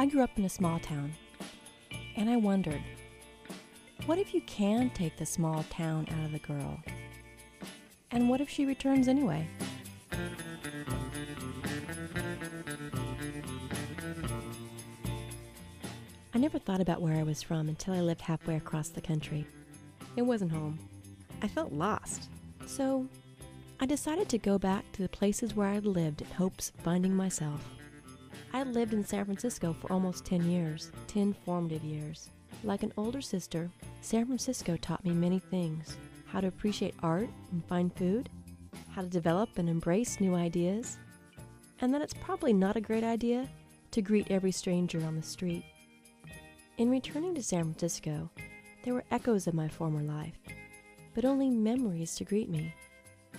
I grew up in a small town, and I wondered, what if you can take the small town out of the girl? And what if she returns anyway? I never thought about where I was from until I lived halfway across the country. It wasn't home. I felt lost. So I decided to go back to the places where I'd lived in hopes of finding myself. I lived in San Francisco for almost 10 years, 10 formative years. Like an older sister, San Francisco taught me many things. How to appreciate art and find food, how to develop and embrace new ideas, and that it's probably not a great idea to greet every stranger on the street. In returning to San Francisco, there were echoes of my former life, but only memories to greet me.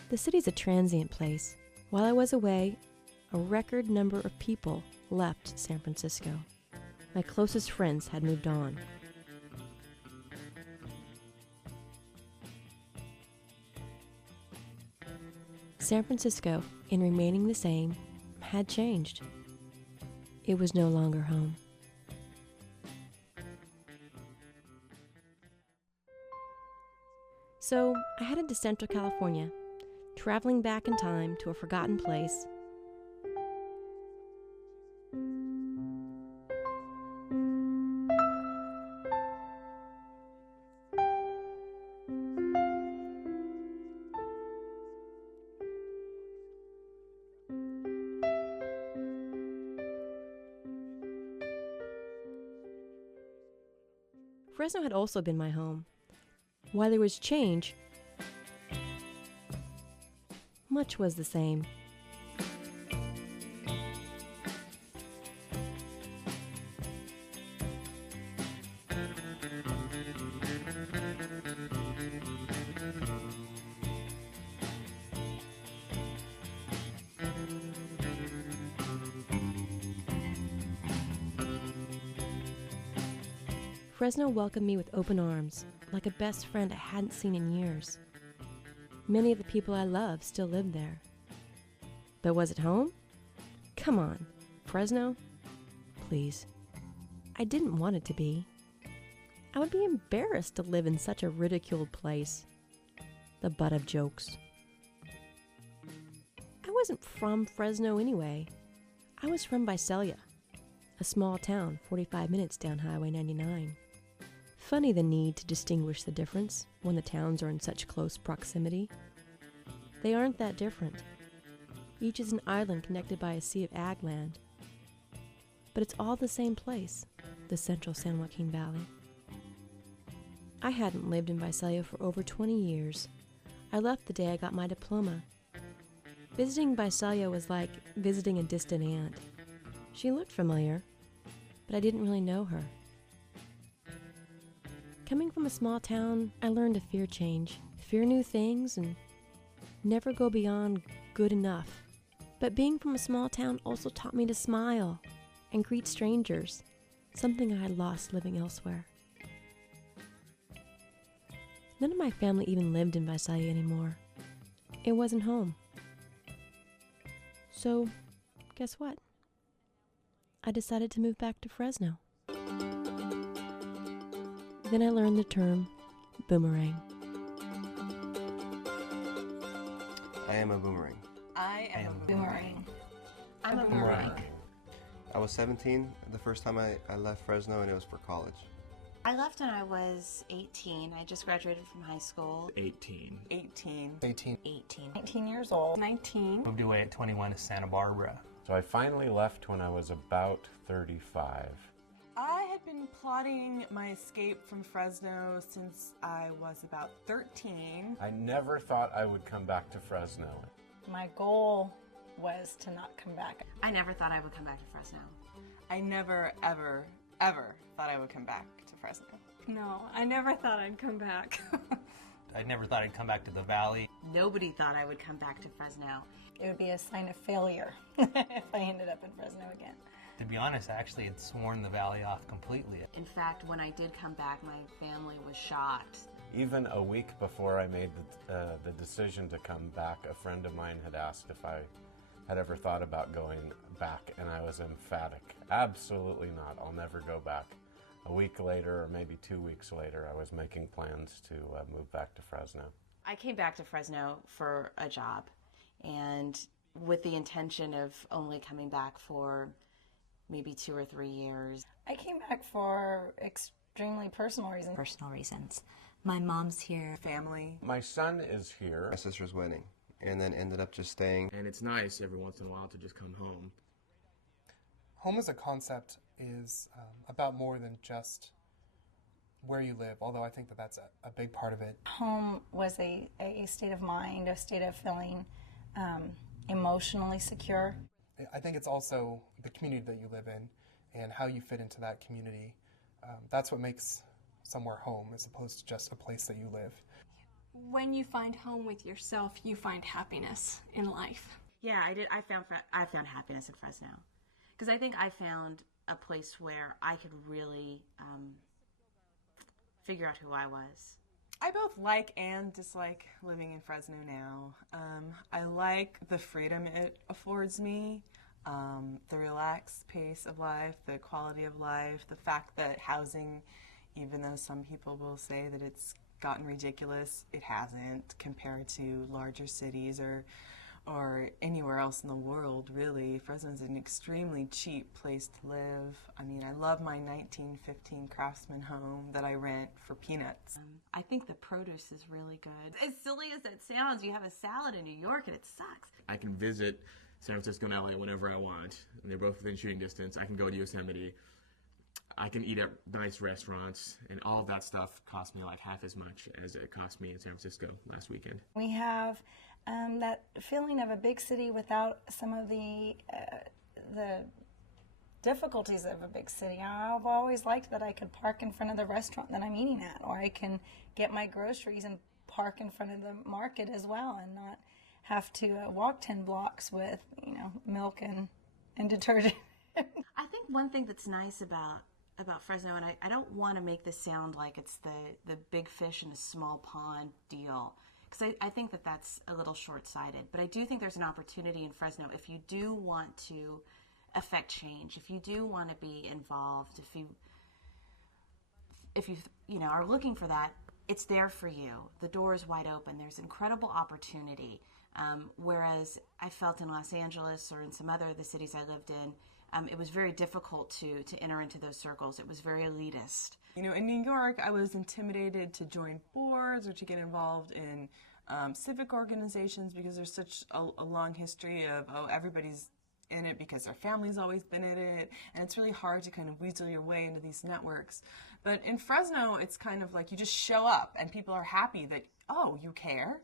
The city's a transient place. While I was away, a record number of people left San Francisco. My closest friends had moved on. San Francisco, in remaining the same, had changed. It was no longer home. So I headed to Central California, traveling back in time to a forgotten place. Fresno had also been my home. While there was change, much was the same. Fresno welcomed me with open arms, like a best friend I hadn't seen in years. Many of the people I love still lived there. But was it home? Come on, Fresno? Please. I didn't want it to be. I would be embarrassed to live in such a ridiculed place, the butt of jokes. I wasn't from Fresno anyway. I was from Visalia, a small town 45 minutes down Highway 99. Funny the need to distinguish the difference when the towns are in such close proximity. They aren't that different. Each is an island connected by a sea of ag land. But it's all the same place, the central San Joaquin Valley. I hadn't lived in Visalia for over 20 years. I left the day I got my diploma. Visiting Visalia was like visiting a distant aunt. She looked familiar, but I didn't really know her. Coming from a small town, I learned to fear change, fear new things, and never go beyond good enough. But being from a small town also taught me to smile and greet strangers, something I had lost living elsewhere. None of my family even lived in Visalia anymore. It wasn't home. So, guess what? I decided to move back to Fresno. Then I learned the term boomerang. I am a boomerang. I am a boomerang. I'm a boomerang. I was 17 the first time I left Fresno, and it was for college. I left when I was 18. I just graduated from high school. 18. 18. 18. 18. 19 years old. 19. Moved away at 21 to Santa Barbara. So I finally left when I was about 35. I had been plotting my escape from Fresno since I was about 13. I never thought I would come back to Fresno. My goal was to not come back. I never thought I would come back to Fresno. I never, ever, ever thought I would come back to Fresno. No, I never thought I'd come back. I never thought I'd come back to the Valley. Nobody thought I would come back to Fresno. It would be a sign of failure if I ended up in Fresno again. To be honest, I actually had sworn the Valley off completely. In fact, when I did come back, my family was shocked. Even a week before I made the decision to come back, a friend of mine had asked if I had ever thought about going back, and I was emphatic. Absolutely not. I'll never go back. A week later, or maybe 2 weeks later, I was making plans to move back to Fresno. I came back to Fresno for a job, and with the intention of only coming back for maybe 2 or 3 years. I came back for extremely personal reasons. Personal reasons. My mom's here. Family. My son is here. My sister's wedding, and then ended up just staying. And it's nice every once in a while to just come home. Home as a concept is about more than just where you live, although I think that that's a big part of it. Home was a state of mind, a state of feeling emotionally secure. I think it's also the community that you live in and how you fit into that community. That's what makes somewhere home as opposed to just a place that you live. When you find home with yourself, you find happiness in life. Yeah, I did. I found happiness in Fresno, because I think I found a place where I could really figure out who I was. I both like and dislike living in Fresno now. I like the freedom it affords me, the relaxed pace of life, the quality of life, the fact that housing, even though some people will say that it's gotten ridiculous, it hasn't compared to larger cities or anywhere else in the world, really. Fresno's an extremely cheap place to live. I mean, I love my 1915 Craftsman home that I rent for peanuts. I think the produce is really good. As silly as that sounds, you have a salad in New York and it sucks. I can visit San Francisco and LA whenever I want, and they're both within shooting distance. I can go to Yosemite. I can eat at nice restaurants, and all of that stuff cost me like half as much as it cost me in San Francisco last weekend. We have that feeling of a big city without some of the difficulties of a big city. I've always liked that I could park in front of the restaurant that I'm eating at, or I can get my groceries and park in front of the market as well and not have to walk 10 blocks with, milk and detergent. I think one thing that's nice about Fresno, and I don't want to make this sound like it's the big fish in a small pond deal, because I think that that's a little short-sighted, but I do think there's an opportunity in Fresno if you do want to affect change, if you do want to be involved, if you are looking for that, it's there for you. The door is wide open. There's incredible opportunity. Whereas I felt in Los Angeles or in some other of the cities I lived in, it was very difficult to enter into those circles. It was very elitist. In New York, I was intimidated to join boards or to get involved in civic organizations because there's such a long history of, everybody's in it because their family's always been in it, and it's really hard to kind of weasel your way into these networks. But in Fresno, it's kind of like you just show up and people are happy that, oh, you care.